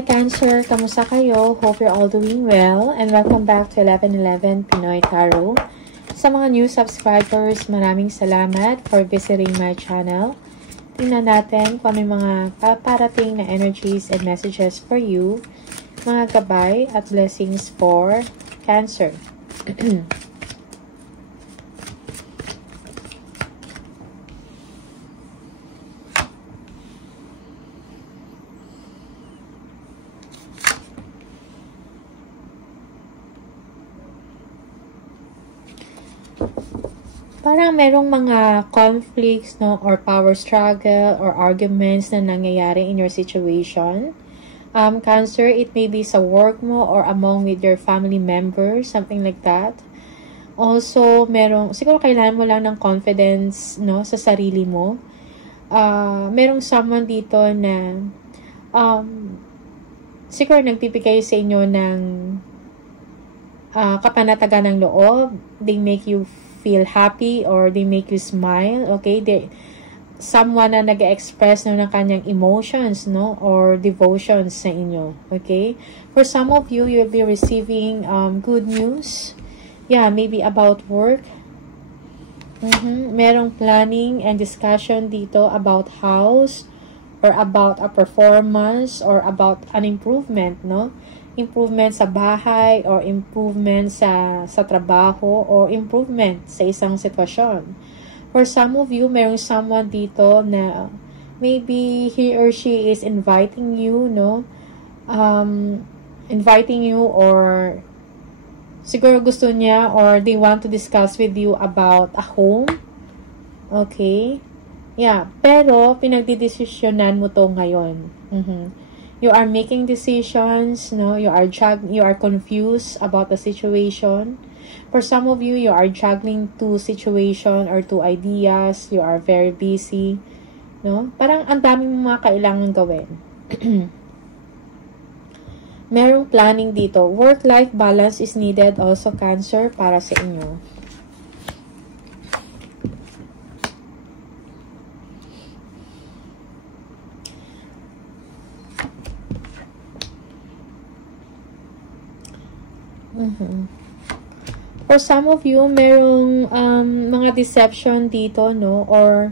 Hi Cancer, kamusta kayo? Hope you're all doing well and welcome back to 1111 Pinoy Tarot. Sa mga new subscribers, maraming salamat for visiting my channel. Tingnan natin kung ano yung mga paparating na energies and messages for you, mga gabay at blessings for Cancer. Parang merong mga conflicts, no, or power struggle or arguments na nangyayari in your situation. Cancer, it may be sa work mo or among with your family members, something like that. Also, siguro kailangan mo lang ng confidence, no, sa sarili mo. Merong someone dito na siguro nagbibigay sa inyo ng kapanatagan ng loob. They make you feel happy or they make you smile, okay? Someone na nag-express ng kanyang emotions, no? Or devotions sa inyo, okay? For some of you, you'll be receiving good news. Yeah, maybe about work. Merong planning and discussion dito about house or about a performance or about an improvement, no? Improvement sa bahay or improvement sa trabaho or improvement sa isang sitwasyon. For some of you, mayroong someone dito na maybe he or she is inviting you, no? Inviting you or siguro gusto niya or they want to discuss with you about a home. Okay? Yeah, pero pinagdidesisyonan mo to ngayon. You are making decisions, no? You are confused about the situation. For some of you, you are juggling two situations or two ideas. You are very busy, no? Parang ang dami mong mga kailangan gawin. Merong planning dito. Work-life balance is needed also, Cancer, para sa inyo. For some of you, merong mga deception dito, no? Or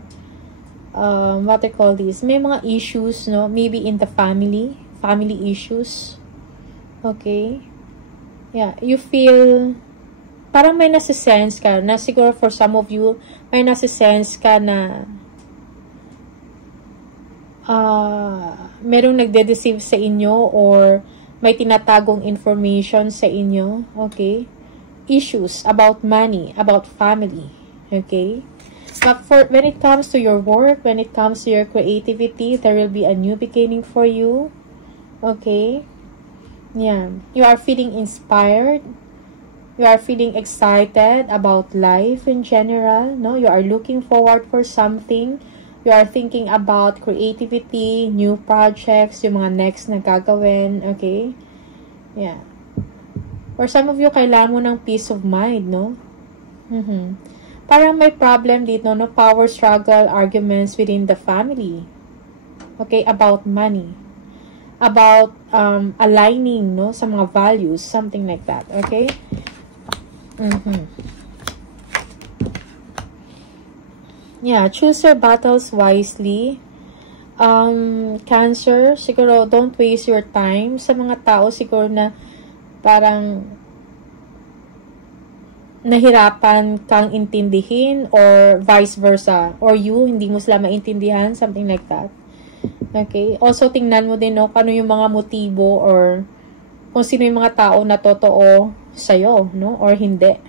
what I call this? May mga issues, no? Maybe in the family issues. Okay? Yeah, you feel parang may nasa-sense ka na siguro for some of you, may nasa-sense ka na merong nagde-deceive sa inyo or may tinatagong information sa inyo, okay? Issues about money, about family, okay? But when it comes to your work, when it comes to your creativity, there will be a new beginning for you, okay? Yeah, you are feeling inspired. You are feeling excited about life in general, no? You are looking forward for something. You are thinking about creativity, new projects, yung mga next na gagawin, okay? Yeah. For some of you, kailangan mo ng peace of mind, no? Parang may problem dito, no? Power struggle, arguments within the family. Okay? About money. About aligning, no? Sa mga values, something like that, okay? Yeah, choose your battles wisely. Cancer, siguro don't waste your time sa mga tao siguro na parang nahirapan kang intindihin or vice versa. Or you, hindi mo sila maintindihan, something like that. Okay? Also, tingnan mo din, no, kung ano yung mga motibo or kung sino yung mga tao na totoo sa'yo, no? Or hindi.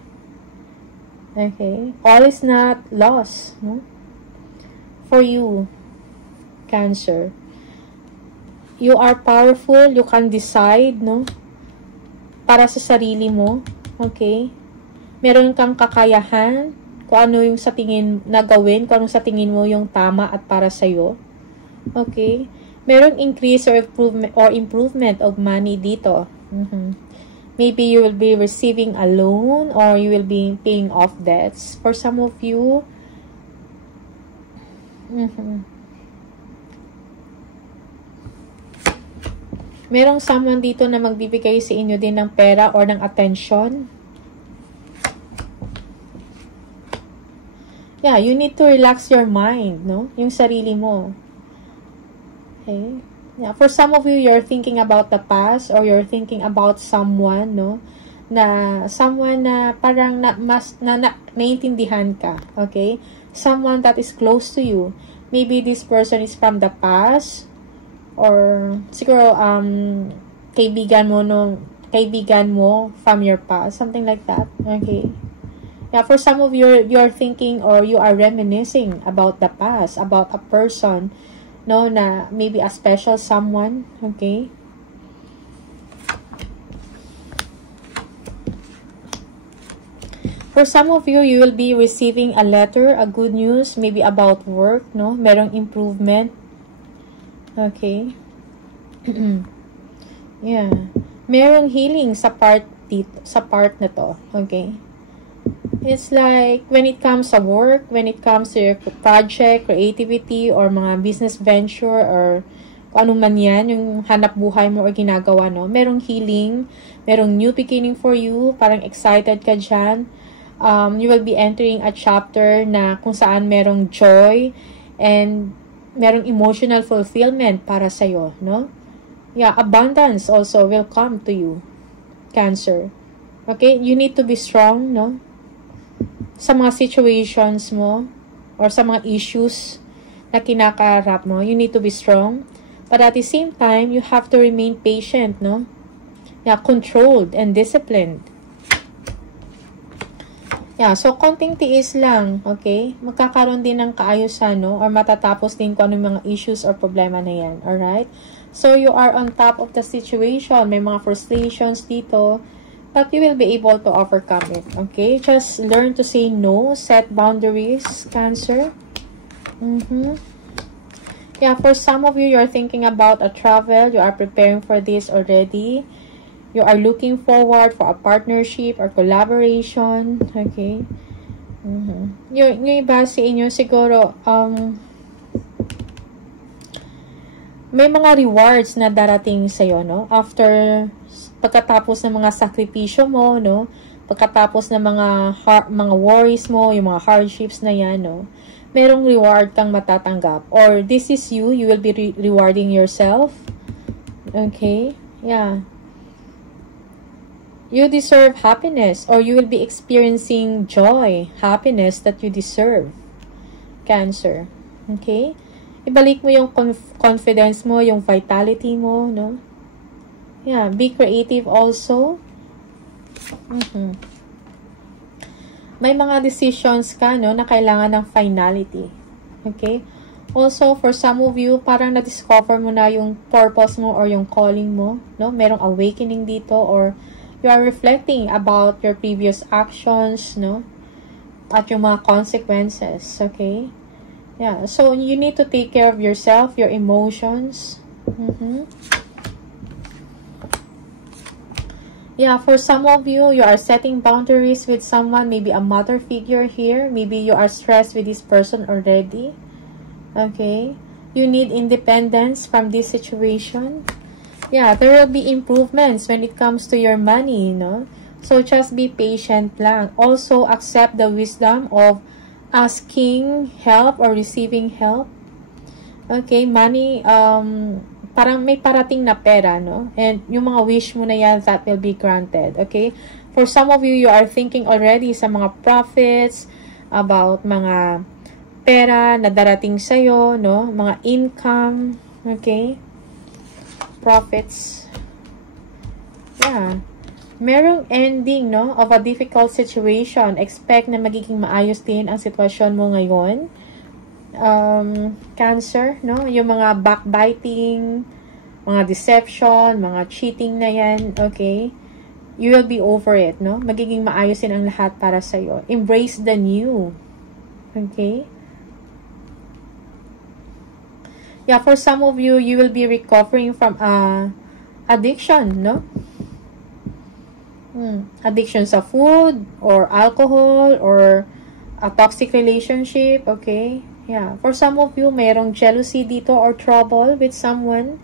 Okay? All is not lost, no? For you, Cancer. You are powerful. You can decide, no? Para sa sarili mo. Okay? Meron kang kakayahan kung ano yung sa tingin na gawin, kung ano sa tingin mo yung tama at para sa'yo. Okay? Merong increase or improvement of money dito. Maybe you will be receiving a loan or you will be paying off debts. For some of you, Merong someone dito na magbibigay sa inyo din ng pera or ng attention. Yeah, you need to relax your mind, no? Yung sarili mo. Okay? Yeah, for some of you, you're thinking about the past or you're thinking about someone, no? Na someone na parang naiintindihan ka, okay? Someone that is close to you. Maybe this person is from the past or siguro kaibigan mo from your past, something like that, okay? Yeah, for some of you, you're thinking or you are reminiscing about the past, about a person, no, na maybe a special someone, okay? For some of you, you will be receiving a letter, a good news, maybe about work, no? Merong improvement. Okay. Yeah. Merong healing sa part na to. Okay. It's like, when it comes to work, when it comes to your project, creativity, or mga business venture, or kung ano man yan, yung hanap buhay mo or ginagawa, no? Merong healing, merong new beginning for you, parang excited ka dyan. You will be entering a chapter na kung saan merong joy, and merong emotional fulfillment para sa'yo, no? Yeah, abundance also will come to you, Cancer. Okay, you need to be strong, no? Sa mga situations mo or sa mga issues na kinakaharap mo, you need to be strong. But at the same time, you have to remain patient, no? Yeah, controlled and disciplined. Yeah, so konting tiis lang, okay? Magkakaroon din ng kaayusan, no? Or matatapos din kung anong mga issues or problema na yan, alright? So, you are on top of the situation. May mga frustrations dito, but you will be able to overcome it, okay? Just learn to say no, set boundaries, Cancer. Yeah, for some of you, you're thinking about a travel. You are preparing for this already. You are looking forward for a partnership or collaboration. Okay. Yung iba sa inyo siguro, may mga rewards na darating sa'yo, no? Pagkatapos ng mga sakripisyo mo, no? Pagkatapos ng mga worries mo, yung mga hardships na yan, no? Merong reward kang matatanggap. Or this is you will be rewarding yourself. Okay. Yeah. You deserve happiness, or you will be experiencing joy, happiness that you deserve, Cancer. Okay? Ibalik mo yung confidence mo, yung vitality mo, no? Yeah, be creative also. May mga decisions ka, no, na kailangan ng finality. Okay? Also, for some of you, parang na-discover mo na yung purpose mo or yung calling mo, no? Merong awakening dito, or you are reflecting about your previous actions, no? At yung mga consequences, okay? Yeah, so you need to take care of yourself, your emotions. Yeah, for some of you, you are setting boundaries with someone, maybe a mother figure here. Maybe you are stressed with this person already. Okay? You need independence from this situation. Yeah, there will be improvements when it comes to your money, no? So, just be patient lang. Also, accept the wisdom of asking help or receiving help. Okay, money, parang may parating na pera, no? And yung mga wish mo na yan, that will be granted, okay? For some of you, you are thinking already sa mga profits, about mga pera na darating sa'yo, no? Mga income, okay? Profits. Yeah. Merong ending, no, of a difficult situation. Expect na magiging maayos din ang sitwasyon mo ngayon. Cancer, no? Yung mga backbiting, mga deception, mga cheating na yan, okay? You will be over it, no? Magiging maayos din ang lahat para sa'yo. Embrace the new. Okay? Yeah, for some of you, you will be recovering from addiction, no? Addiction sa food, or alcohol, or a toxic relationship, okay? Yeah, for some of you, mayroong jealousy dito or trouble with someone.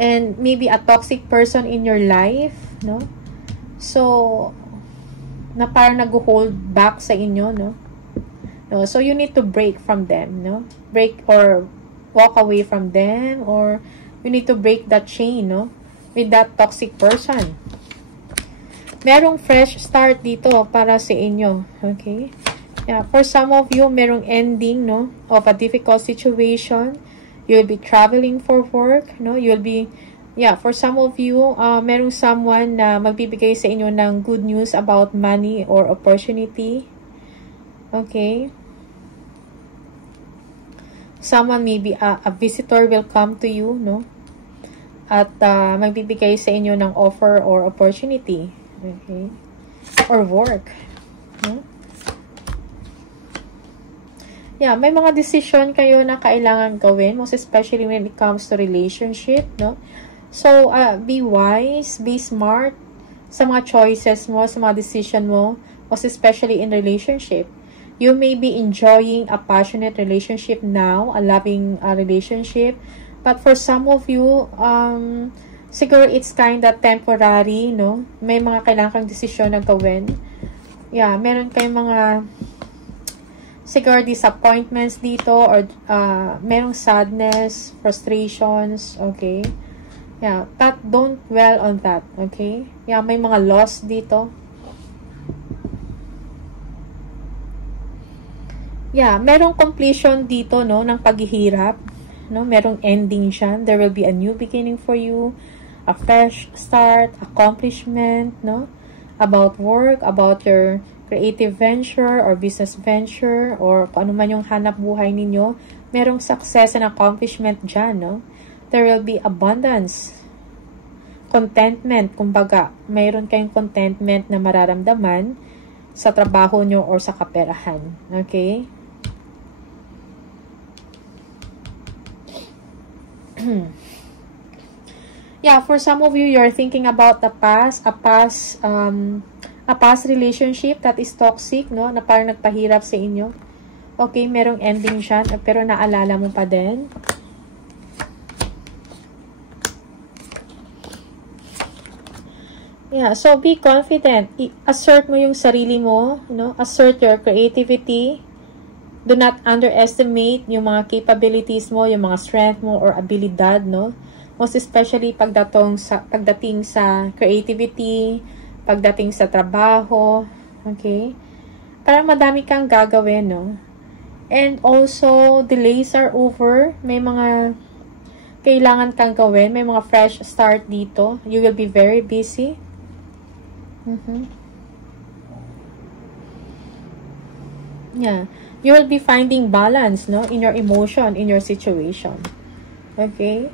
and maybe a toxic person in your life, no? So, na parang nag-hold back sa inyo, no? No? So, you need to break from them, no? Break or walk away from them, or you need to break that chain, no? With that toxic person. Merong fresh start dito para sa inyo, okay? Yeah, for some of you, merong ending, no? Of a difficult situation. You'll be traveling for work, no? You'll be, yeah, for some of you, merong someone na magbibigay sa inyo ng good news about money or opportunity. Okay? Someone, maybe a visitor will come to you, no? At magbibigay sa inyo ng offer or opportunity. Okay? Or work. No? Yeah, may mga decision kayo na kailangan gawin, most especially when it comes to relationship, no? So, be wise, be smart sa mga choices mo, sa mga decision mo, most especially in relationship. You may be enjoying a passionate relationship now, a loving relationship, but for some of you, siguro it's kind of temporary, no? May mga kailangan kang desisyon na gawin. Yeah, meron kayong mga siguro disappointments dito, or merong sadness, frustrations, okay? Yeah, but don't dwell on that, okay? Yeah, may mga loss dito. Yeah, merong completion dito, no, ng paghihirap, no? Merong ending dyan. There will be a new beginning for you, a fresh start, accomplishment, no? About work, about your creative venture or business venture, or kung ano man yung hanap buhay ninyo, merong success and accomplishment dyan, no? There will be abundance, contentment, kumbaga, mayroon kayong contentment na mararamdaman sa trabaho nyo or sa kaperahan, okay? Yeah, for some of you, you're thinking about the past, a past relationship that is toxic, no? Na parang nagpahirap sa inyo. Okay, merong ending siya, pero naalala mo pa din. Yeah, so be confident. Assert mo yung sarili mo, no? Assert your creativity. Do not underestimate yung mga capabilities mo, yung mga strength mo or abilidad, no? Most especially pagdating sa creativity, pagdating sa trabaho, okay? Parang madami kang gagawin, no? And also, delays are over. May mga kailangan kang gawin. May mga fresh start dito. You will be very busy. Yeah. You will be finding balance, no? In your emotion, in your situation. Okay?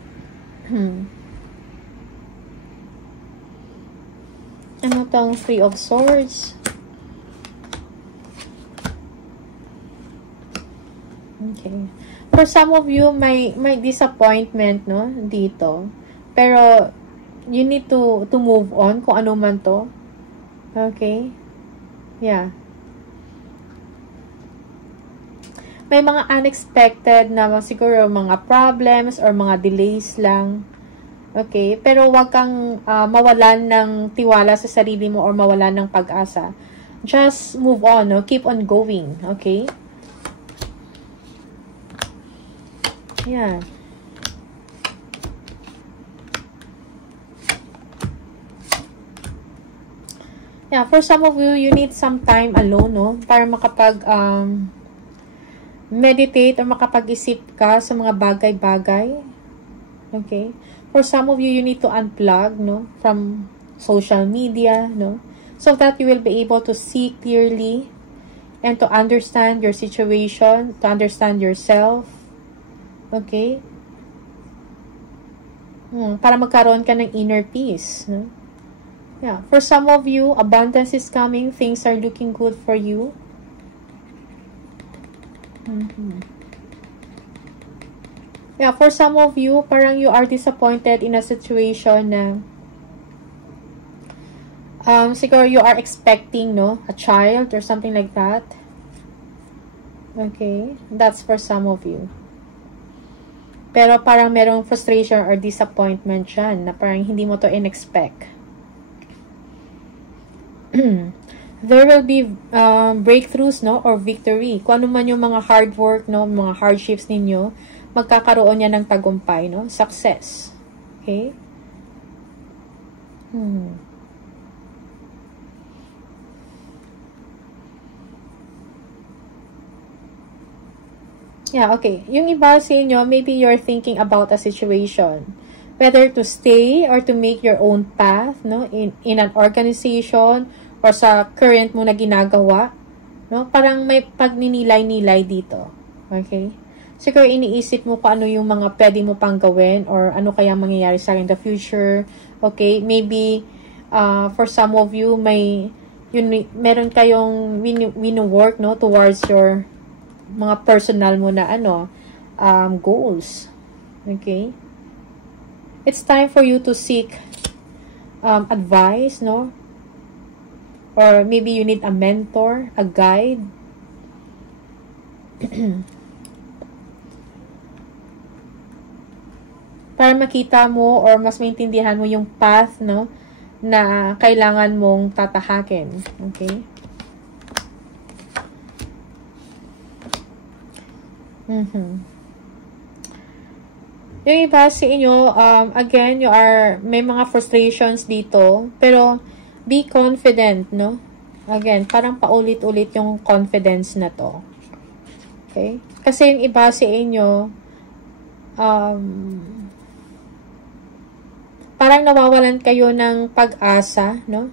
Ano tong Three of Swords? Okay. For some of you, may disappointment, no? Dito. Pero, you need to move on kung ano man to. Okay? Yeah. May mga unexpected na siguro mga problems or mga delays lang. Okay? Pero wag kang mawalan ng tiwala sa sarili mo or mawalan ng pag-asa. Just move on, no? Keep on going. Okay? Yeah. Yeah, for some of you, you need some time alone, no? Para makapag meditate or makapag-isip ka sa mga bagay-bagay. Okay? For some of you, you need to unplug, no? From social media, no? So that you will be able to see clearly and to understand your situation, to understand yourself. Okay? Para magkaroon ka ng inner peace, no? Yeah, for some of you, abundance is coming. Things are looking good for you. Yeah, for some of you, parang you are disappointed in a situation na siguro you are expecting, no, a child or something like that. Okay, that's for some of you. Pero parang merong frustration or disappointment dyan na parang hindi mo to in-expect. There will be breakthroughs, no? Or victory. Kung ano man yung mga hard work, no? Mga hardships ninyo, magkakaroon yan ng tagumpay, no? Success. Okay? Yeah, okay. Yung iba sa inyo, maybe you're thinking about a situation. Whether to stay or to make your own path, no? In an organization or sa current mo na ginagawa. No? Parang may pagninilay-nilay dito. Okay? Siguro iniisip mo kung ano yung mga pwede mo pang gawin or ano kaya mangyayari sa in the future. Okay? Maybe, for some of you, meron kayong wino-work, no? Towards your mga personal mo na goals. Okay? It's time for you to seek advice, no? Or maybe you need a mentor, a guide. Para makita mo or mas maintindihan mo yung path, no? Na kailangan mong tatahakin. Okay? Yung iba sa inyo, again, may mga frustrations dito, pero be confident, no? Again, parang paulit-ulit yung confidence na to. Okay? Kasi yung iba sa inyo, parang nawawalan kayo ng pag-asa, no?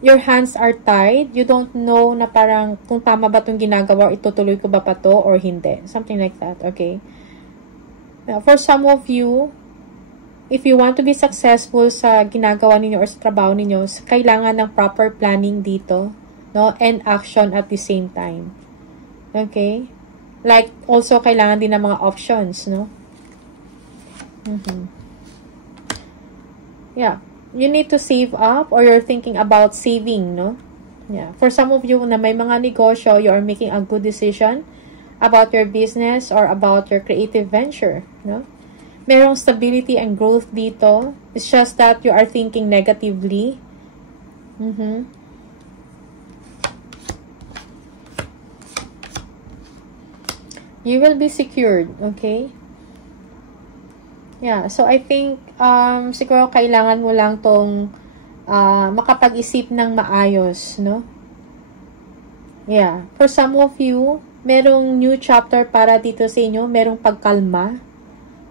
Your hands are tied. You don't know na parang kung tama ba itong ginagawa or itutuloy ko ba pa to or hindi. Something like that, okay? Now, for some of you, if you want to be successful sa ginagawa ninyo or sa trabaho ninyo, kailangan ng proper planning dito, no? And action at the same time. Okay? Like, also, kailangan din ng mga options, no? Yeah. You need to save up or you're thinking about saving, no? Yeah. For some of you na may mga negosyo, you are making a good decision about your business or about your creative venture, no? Merong stability and growth dito. It's just that you are thinking negatively. You will be secured, okay? Yeah, so I think siguro kailangan mo lang tong makapag-isip ng maayos, no? Yeah, for some of you, merong new chapter para dito sa inyo, merong pagkalma,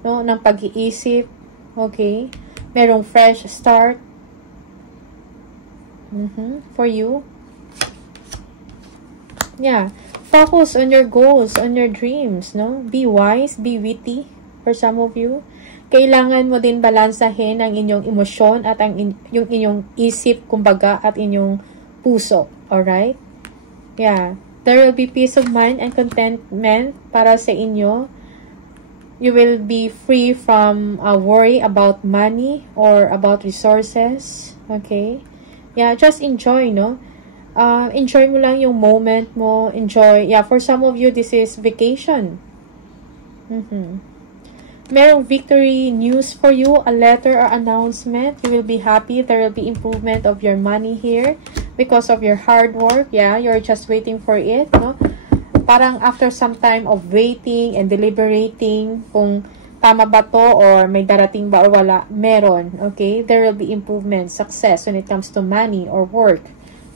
no, ng pag-iisip, okay? Merong fresh start for you. Yeah, focus on your goals, on your dreams, no? Be wise, be witty for some of you. Kailangan mo din balansahin ang inyong emosyon at yung inyong isip, kumbaga, at inyong puso. Alright? Yeah. There will be peace of mind and contentment para sa inyo. You will be free from worry about money or about resources. Okay? Yeah, just enjoy, no? Enjoy mo lang yung moment mo. Enjoy. Yeah, for some of you, this is vacation. Merong victory news for you, a letter or announcement. You will be happy. There will be improvement of your money here because of your hard work. Yeah, you're just waiting for it, no? Parang after some time of waiting and deliberating, kung tama ba to or may darating ba or wala, meron, okay? There will be improvement, success when it comes to money or work,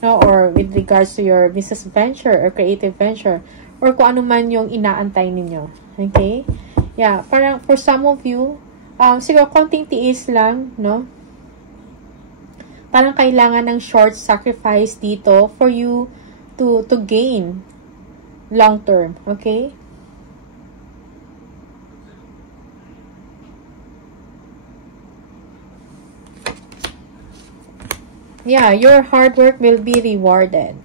no? Or with regards to your business venture or creative venture or kung ano man yung inaantay ninyo, okay? Yeah, parang for some of you, siguro konting tiis lang, no? Parang kailangan ng short sacrifice dito for you to gain long term, okay? Yeah, your hard work will be rewarded.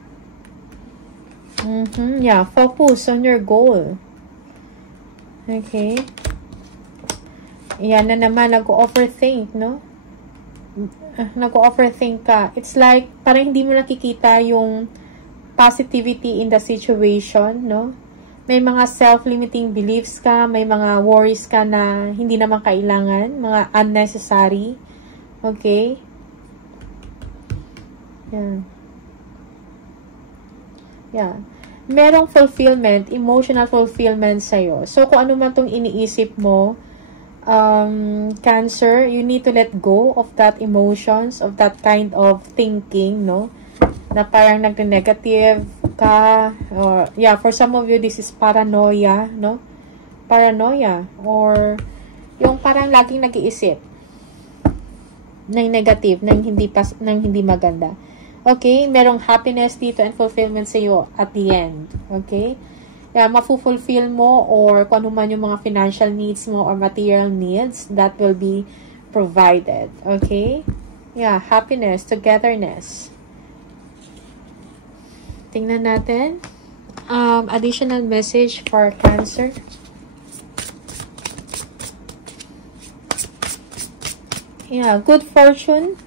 Yeah, focus on your goal. Okay. Yan na naman, nag-overthink, no? Nag-overthink ka. It's like, parang hindi mo nakikita yung positivity in the situation, no? May mga self-limiting beliefs ka, may mga worries ka na hindi naman kailangan, mga unnecessary. Okay? Yan. Yan. Merong fulfillment, emotional fulfillment sa'yo. So, kung ano man itong iniisip mo, Cancer, you need to let go of that emotions, of that kind of thinking, no? Na parang nag-negative ka, or, yeah, for some of you, this is paranoia, no? Paranoia, or yung parang laging nag-iisip ng negative, ng hindi maganda. Okay? Merong happiness dito and fulfillment sa iyo at the end. Okay? Yeah, mafu-fulfill mo or kung ano man yung mga financial needs mo or material needs, that will be provided. Okay? Yeah, happiness, togetherness. Tingnan natin. Additional message for Cancer. Yeah, good fortune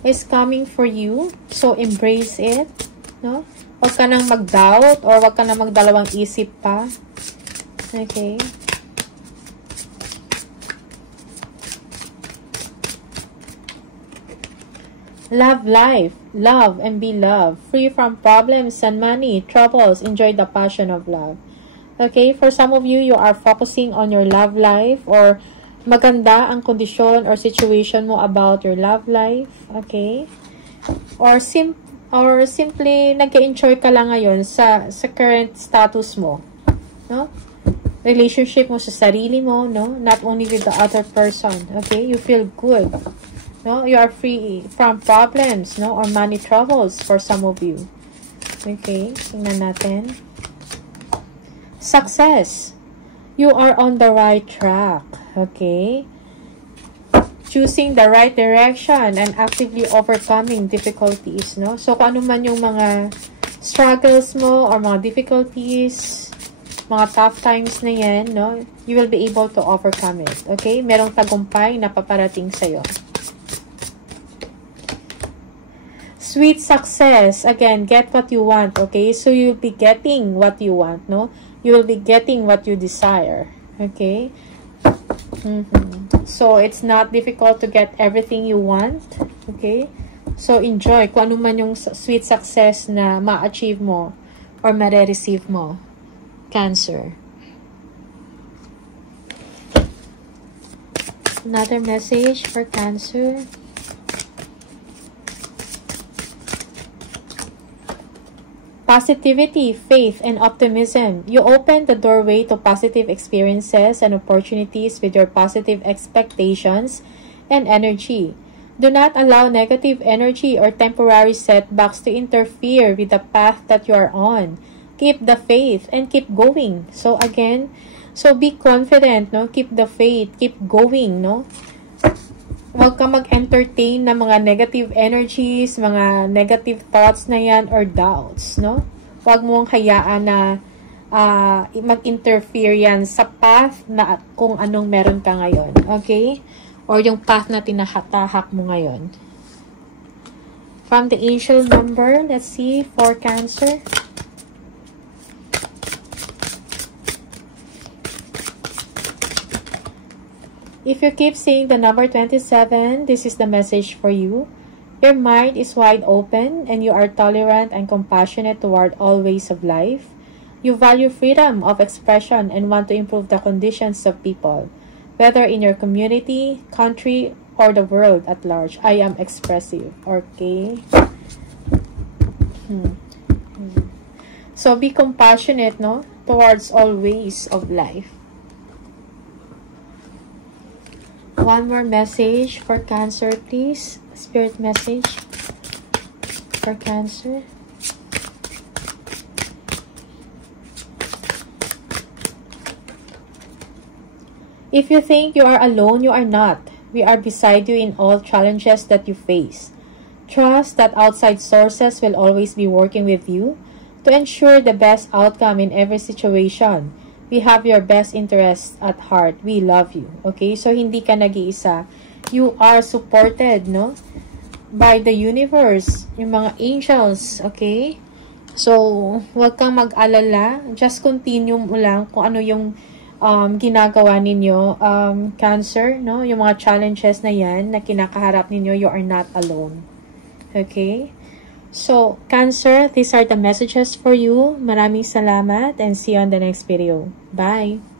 is coming for you. So, embrace it. No? Huwag ka nang mag-doubt or huwag ka nang magdalawang isip pa. Okay? Love life. Love and be loved. Free from problems and money, troubles. Enjoy the passion of love. Okay? For some of you, you are focusing on your love life or maganda ang kondisyon or situation mo about your love life. Okay? Or simply nag-enjoy ka lang ngayon sa current status mo. No? Relationship mo sa sarili mo, no? Not only with the other person. Okay? You feel good. No? You are free from problems, no? Or money troubles for some of you. Okay? Tingnan natin. Success. You are on the right track. Okay? Choosing the right direction and actively overcoming difficulties, no? So, kung ano man yung mga struggles mo or mga difficulties, mga tough times na yan, no? You will be able to overcome it. Okay? Merong tagumpay na paparating sa'yo. Sweet success. Again, get what you want. Okay? So, you'll be getting what you want, no? You will be getting what you desire. Okay? So, it's not difficult to get everything you want. Okay? So, enjoy kung ano man yung sweet success na ma-achieve mo or ma-receive mo. Cancer. Another message for Cancer. Positivity, faith, and optimism. You open the doorway to positive experiences and opportunities with your positive expectations and energy. Do not allow negative energy or temporary setbacks to interfere with the path that you are on. Keep the faith and keep going. So again, so be confident, no? Keep the faith, keep going, no? Huwag ka mag-entertain ng mga negative energies, mga negative thoughts na yan, or doubts, no? Huwag mong hayaan na mag-interfere yan sa path na kung anong meron ka ngayon, okay? Or yung path na tinahak mo ngayon. From the angel number, let's see, for Cancer. If you keep seeing the number 27, this is the message for you. Your mind is wide open and you are tolerant and compassionate toward all ways of life. You value freedom of expression and want to improve the conditions of people, whether in your community, country, or the world at large. I am expressive. Okay? So, be compassionate, no? Towards all ways of life. One more message for Cancer, please. Spirit message for Cancer. If you think you are alone, you are not. We are beside you in all challenges that you face. Trust that outside sources will always be working with you to ensure the best outcome in every situation. We have your best interests at heart. We love you. Okay? So, hindi ka nag-iisa. You are supported, no? By the universe. Yung mga angels. Okay? So, huwag kang mag-alala. Just continue mo lang kung ano yung ginagawa ninyo. Cancer, no? Yung mga challenges na yan na kinakaharap ninyo, you are not alone. Okay? So, Cancer, these are the messages for you. Maraming salamat and see you on the next video. Bye!